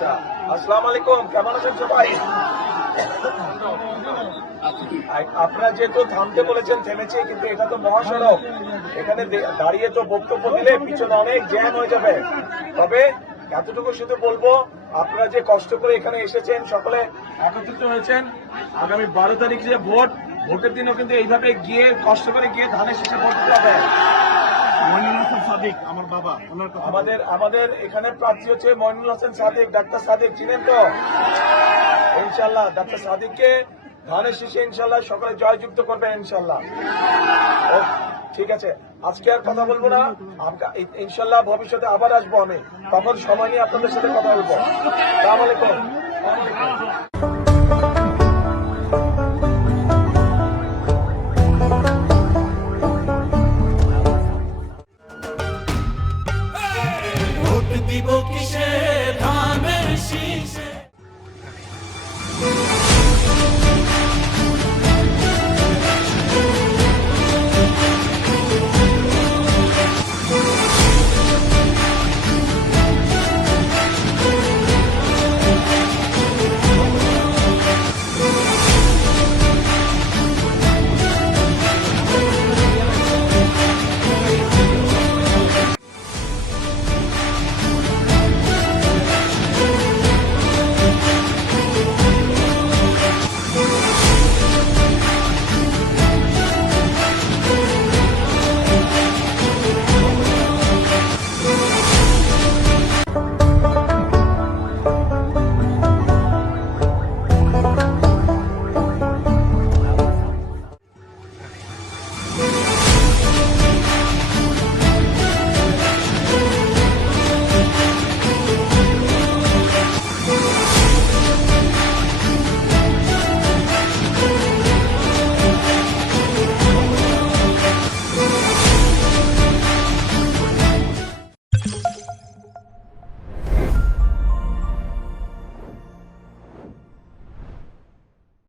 আচ্ছা, আসসালামু আলাইকুম, কেমন আছেন সবাই? আপনারা যেহেতু থামতে বলেছেন থেমেছে, কিন্তু এটা তো মহাসড়ক, এখানে দাঁড়িয়ে তো বক্তব্য দিলে পিছনে অনেক জ্যাম হয়ে যাবে। তবে এতটুকু শুধু বলবো, আপনারা যে কষ্ট করে এখানে এসেছেন, সকলে একত্রিত হয়েছেন, আগামী 12 তারিখ যে ভোটের দিনও কিন্তু এইভাবে গিয়ে কষ্ট করে গিয়ে ধানের শেষে ভোট দিতে হবে। আমার বাবা আমাদের এখানে প্রার্থী হচ্ছে মইনুল হোসেন সাদিক, ডাক্তার সাদিক, চিনেন তো? ইনশাল্লাহ ডাক্তার সাদিককে ধানের শীষে ইনশাল্লাহ সকলে জয়যুক্ত করবেন ইনশাল্লাহ। ঠিক আছে, আজকে আর কথা বলবো না, ইনশাল্লাহ ভবিষ্যতে আবার আসবো আমি, তখন সময় নিয়ে আপনাদের সাথে কথা বলবো। আসসালামু আলাইকুম।